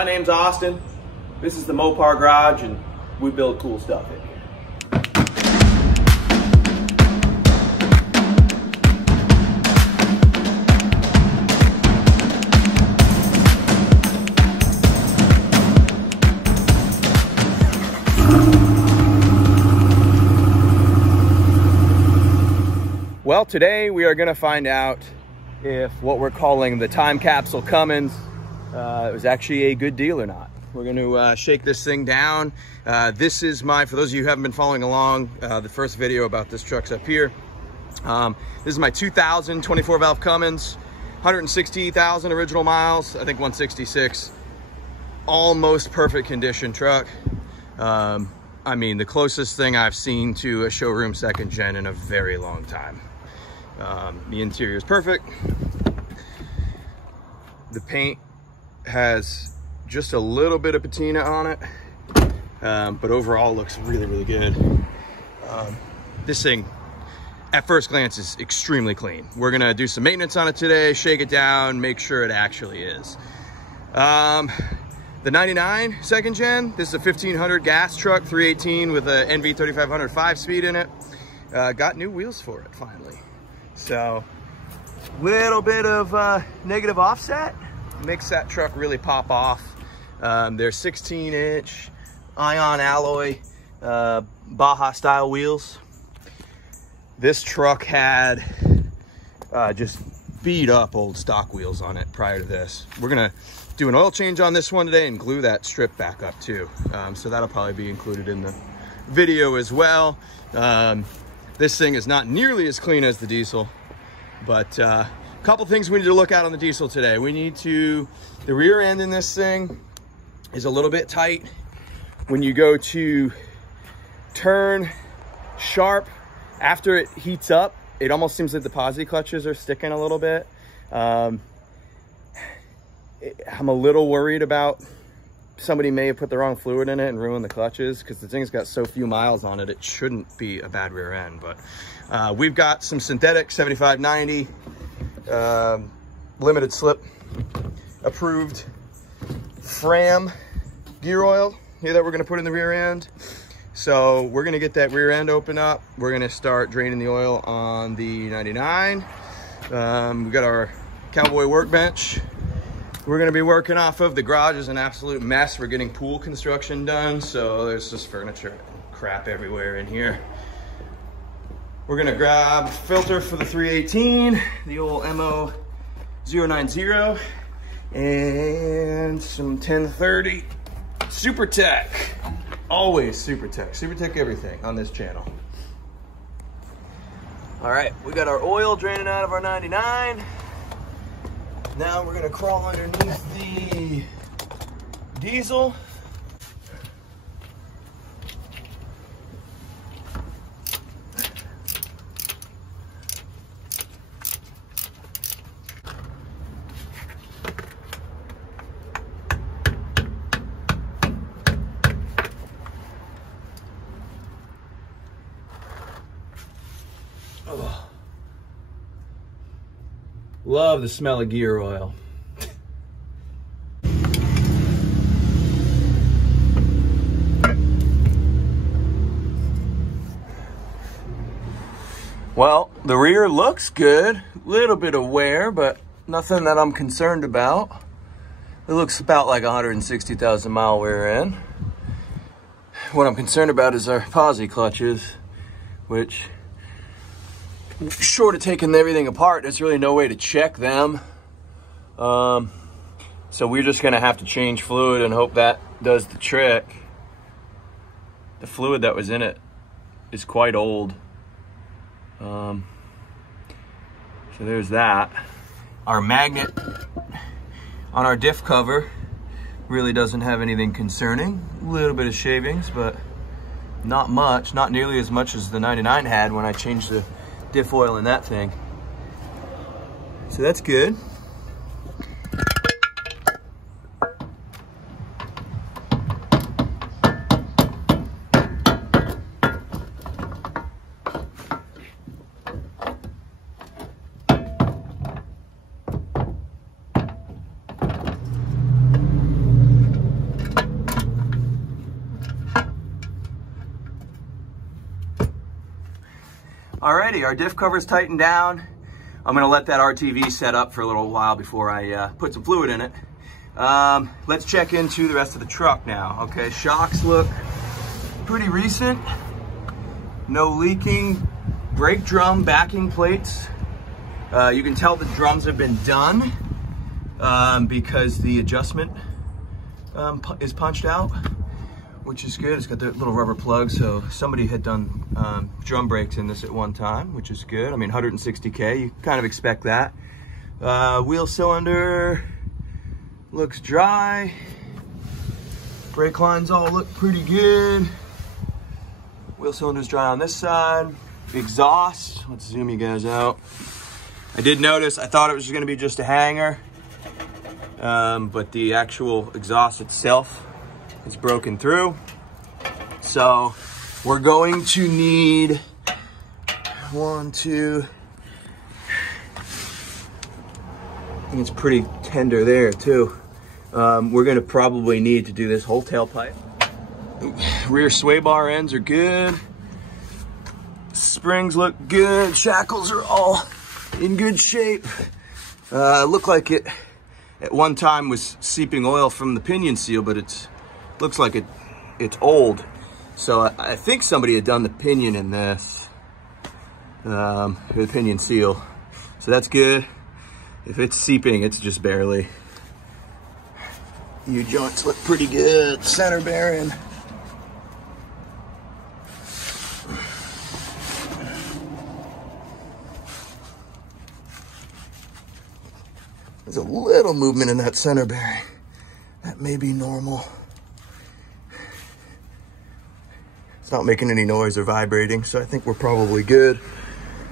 My name's Austin. This is the Mopar Garage, and we build cool stuff in here. Well, today we are going to find out if what we're calling the time capsule Cummins was actually a good deal or not. We're going to shake this thing down. This is for those of you who haven't been following along, the first video about this truck's up here. This is my 2000 24 valve Cummins, 160,000 original miles, I think 166. Almost perfect condition truck. I mean, the closest thing I've seen to a showroom second gen in a very long time. The interior is perfect. The paint has just a little bit of patina on it, but overall looks really, really good. This thing, at first glance, is extremely clean. We're gonna do some maintenance on it today, shake it down, make sure it actually is. The 99 second gen, this is a 1500 gas truck, 318 with a NV 3500 5-speed in it. Got new wheels for it, finally. So, little bit of negative offset makes that truck really pop off. They're 16-inch ion alloy Baja style wheels. This truck had just beat up old stock wheels on it prior to this. We're gonna do an oil change on this one today and glue that strip back up too. So that'll probably be included in the video as well. This thing is not nearly as clean as the diesel, but a couple things we need to look at on the diesel today. The rear end in this thing is a little bit tight. When you go to turn sharp, after it heats up, it almost seems like the posi clutches are sticking a little bit. I'm a little worried about somebody may have put the wrong fluid in it and ruined the clutches, because the thing's got so few miles on it, it shouldn't be a bad rear end. But we've got some synthetic 7590 limited slip approved Fram gear oil here that we're going to put in the rear end. So we're going to get that rear end open up. We're going to start draining the oil on the 99. We've got our cowboy workbench. We're going to be working off of. The garage is an absolute mess. We're getting pool construction done, so there's just furniture and crap everywhere in here. We're going to grab a filter for the 318, the old MO 090, and some 1030 Super Tech. Always Super Tech everything on this channel. All right, we got our oil draining out of our 99. Now we're gonna crawl underneath the diesel. Oh. Love the smell of gear oil. Well, the rear looks good. A little bit of wear, but nothing that I'm concerned about. It looks about like 160,000 mile rear end. What I'm concerned about is our posi clutches, which, short of taking everything apart, there's really no way to check them. So we're just gonna have to change fluid and hope that does the trick. The fluid that was in it is quite old. So there's that. Our magnet on our diff cover really doesn't have anything concerning. A little bit of shavings, but not much. Not nearly as much as the 99 had when I changed the diff oil in that thing. So that's good. Alrighty, our diff cover's tightened down. I'm gonna let that RTV set up for a little while before I put some fluid in it. Let's check into the rest of the truck now. Okay, shocks look pretty recent. No leaking. Brake drum backing plates. You can tell the drums have been done because the adjustment is punched out, which is good. It's got the little rubber plug, so somebody had done drum brakes in this at one time, which is good. I mean, 160K, you kind of expect that. Wheel cylinder looks dry. Brake lines all look pretty good. Wheel cylinder's dry on this side. Exhaust, let's zoom you guys out. I did notice, I thought it was gonna be just a hanger, but the actual exhaust itself is broken through. So we're going to need 1, 2, I think it's pretty tender there too. We're gonna probably need to do this whole tailpipe. Rear sway bar ends are good. Springs look good. Shackles are all in good shape. Looked like it at one time was seeping oil from the pinion seal, but looks like it's old. So I think somebody had done the pinion in this, or the pinion seal. So that's good. If it's seeping, it's just barely. U-joints look pretty good. Center bearing. There's a little movement in that center bearing. That may be normal. It's not making any noise or vibrating, so I think we're probably good.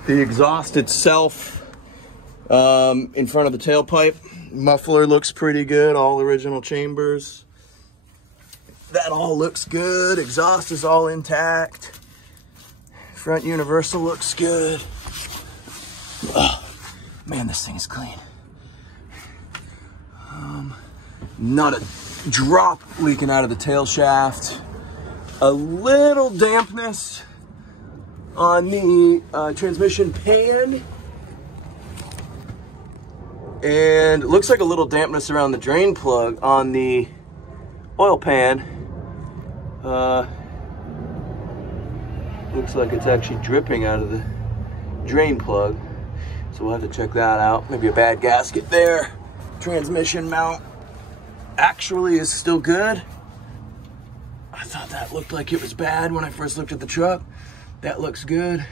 The exhaust itself, in front of the tailpipe, muffler looks pretty good, all original chambers. That all looks good. Exhaust is all intact. Front universal looks good. Oh, man, this thing is clean. Not a drop leaking out of the tail shaft. A little dampness on the transmission pan. And it looks like a little dampness around the drain plug on the oil pan. Looks like it's actually dripping out of the drain plug. So we'll have to check that out. Maybe a bad gasket there. Transmission mount actually is still good. I thought that looked like it was bad when I first looked at the truck. That looks good.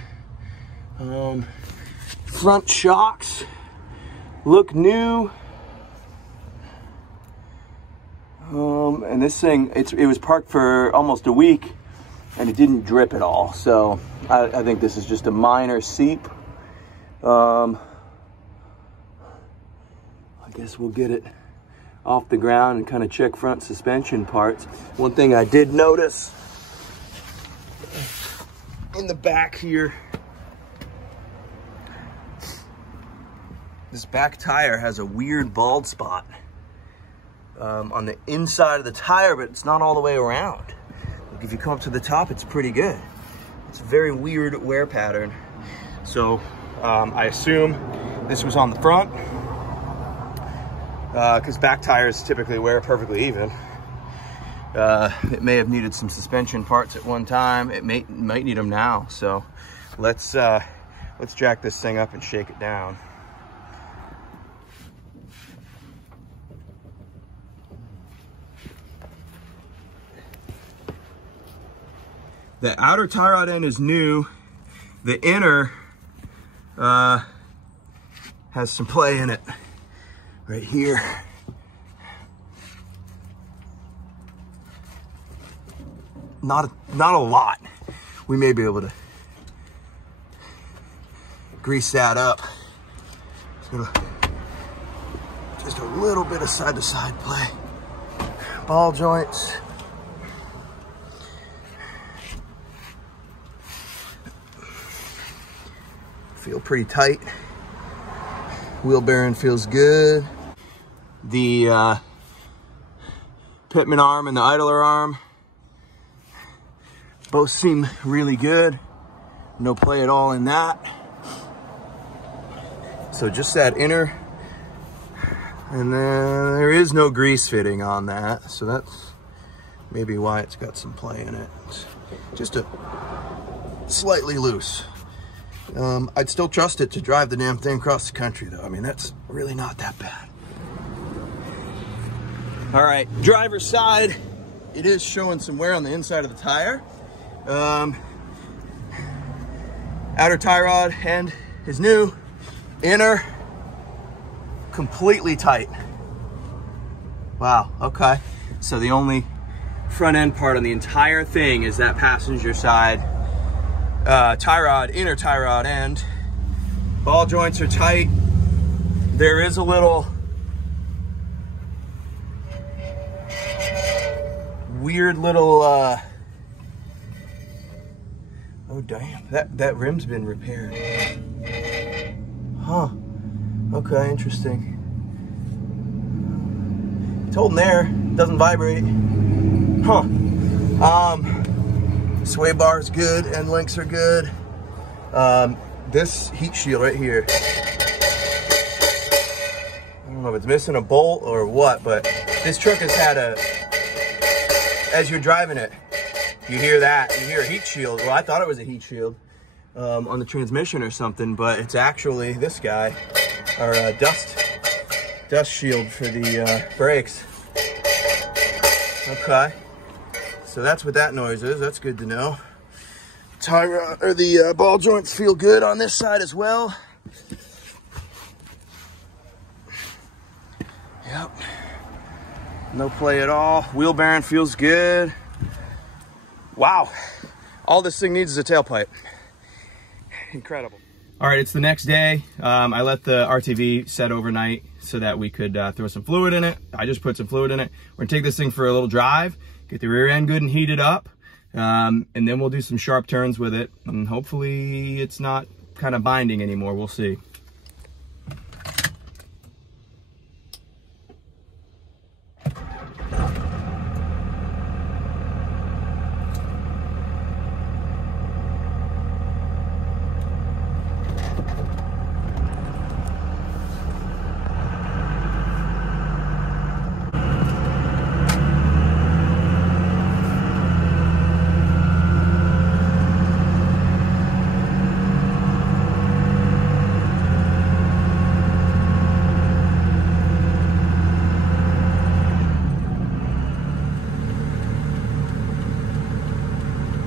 Front shocks look new. And this thing, it was parked for almost a week and it didn't drip at all. So I think this is just a minor seep. I guess we'll get it off the ground and kind of check front suspension parts. One thing I did notice in the back here, this back tire has a weird bald spot on the inside of the tire, but it's not all the way around. Like if you come up to the top, it's pretty good. It's a very weird wear pattern. So I assume this was on the front, because back tires typically wear perfectly even. It may have needed some suspension parts at one time. It might need them now. So let's jack this thing up and shake it down. The outer tie rod end is new. The inner has some play in it right here. Not a lot. We may be able to grease that up. Just a little bit of side-to-side play. Ball joints. Feel pretty tight. Wheel bearing feels good. The pitman arm and the idler arm both seem really good. No play at all in that. So just that inner, and then there is no grease fitting on that. So that's maybe why it's got some play in it. It's just a slightly loose. I'd still trust it to drive the damn thing across the country though. I mean, that's really not that bad. All right, driver's side, it is showing some wear on the inside of the tire. Outer tie rod end is new. Inner, completely tight. Wow, okay. So the only front end part on the entire thing is that passenger side tie rod, inner tie rod end. Ball joints are tight. There is a little weird little, oh damn, that rim's been repaired. Huh, okay, interesting. It's holding there, doesn't vibrate. Huh. Sway bar is good, end links are good. This heat shield right here, I don't know if it's missing a bolt or what, but this truck has had a, as you're driving it, you hear that, you hear a heat shield. Well, I thought it was a heat shield on the transmission or something, but it's actually this guy, or a dust shield for the brakes. Okay, so that's what that noise is. That's good to know. Tie rod, or the ball joints feel good on this side as well. Yep, no play at all. Wheel bearing feels good. Wow, all this thing needs is a tailpipe. Incredible. All right, it's the next day. I let the RTV set overnight so that we could throw some fluid in it. I just put some fluid in it. We're gonna take this thing for a little drive, get the rear end good and heated up, and then we'll do some sharp turns with it. And hopefully it's not kind of binding anymore, we'll see.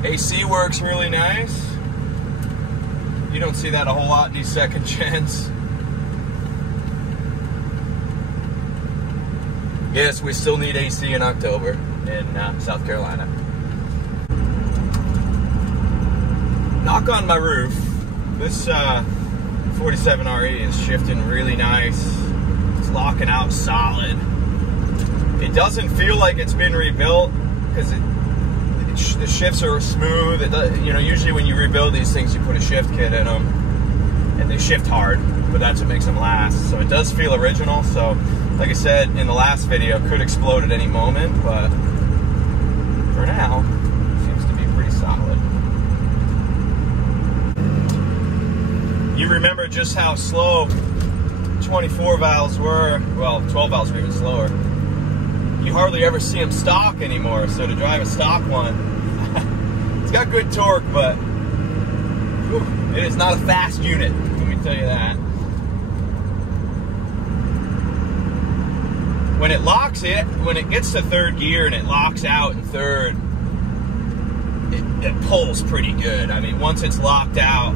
AC works really nice. You don't see that a whole lot in these second gens. Yes, we still need AC in October in South Carolina. Knock on my roof. This 47RE is shifting really nice. It's locking out solid. It doesn't feel like it's been rebuilt because the shifts are smooth. You know, usually when you rebuild these things, you put a shift kit in them, and they shift hard, but that's what makes them last. So it does feel original. So, like I said in the last video, it could explode at any moment, but for now, it seems to be pretty solid. You remember just how slow 24 valves were. Well, 12 valves were even slower. You hardly ever see them stock anymore, so to drive a stock one, it's got good torque, but whew, it is not a fast unit, let me tell you that. When it locks when it gets to third gear and it locks out in third, it pulls pretty good. I mean, once it's locked out,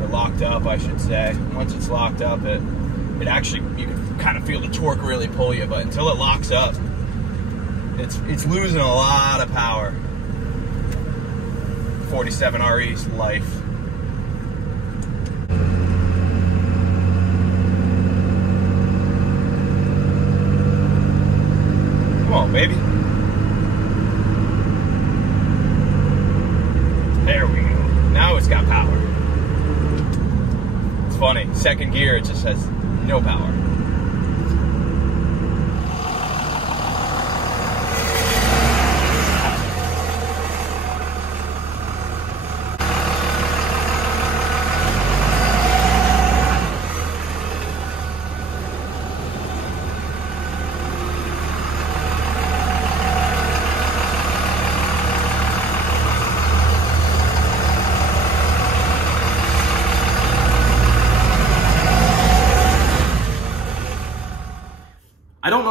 or locked up, I should say. Once it's locked up, it actually, you can kind of feel the torque really pull you, but until it locks up, it's losing a lot of power. 47RE's life. Come on, baby. There we go. Now it's got power. It's funny, second gear, it just has no power.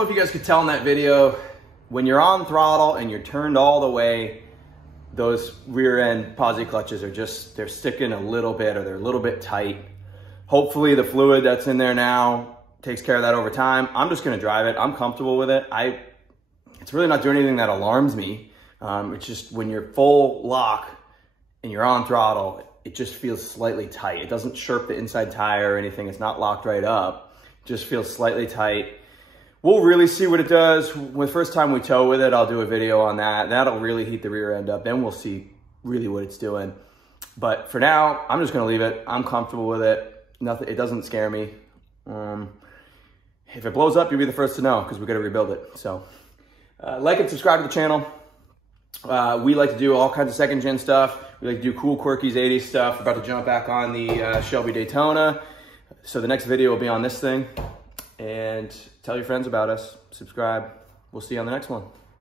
know if you guys could tell in that video, when you're on throttle and you're turned all the way, those rear end posi clutches are just, they're sticking a little bit, or they're a little bit tight. Hopefully the fluid that's in there now takes care of that over time. I'm just gonna drive it. I'm comfortable with it. It's really not doing anything that alarms me. It's just when you're full lock and you're on throttle, it just feels slightly tight. It doesn't chirp the inside tire or anything. It's not locked right up. It just feels slightly tight. We'll really see what it does. When the first time we tow with it, I'll do a video on that. That'll really heat the rear end up. Then we'll see really what it's doing. But for now, I'm just gonna leave it. I'm comfortable with it. Nothing, it doesn't scare me. If it blows up, you'll be the first to know, because we gotta rebuild it. So like and subscribe to the channel. We like to do all kinds of second gen stuff. We like to do cool, quirky 80s stuff. We're about to jump back on the Shelby Daytona. So the next video will be on this thing. And tell your friends about us. Subscribe. We'll see you on the next one.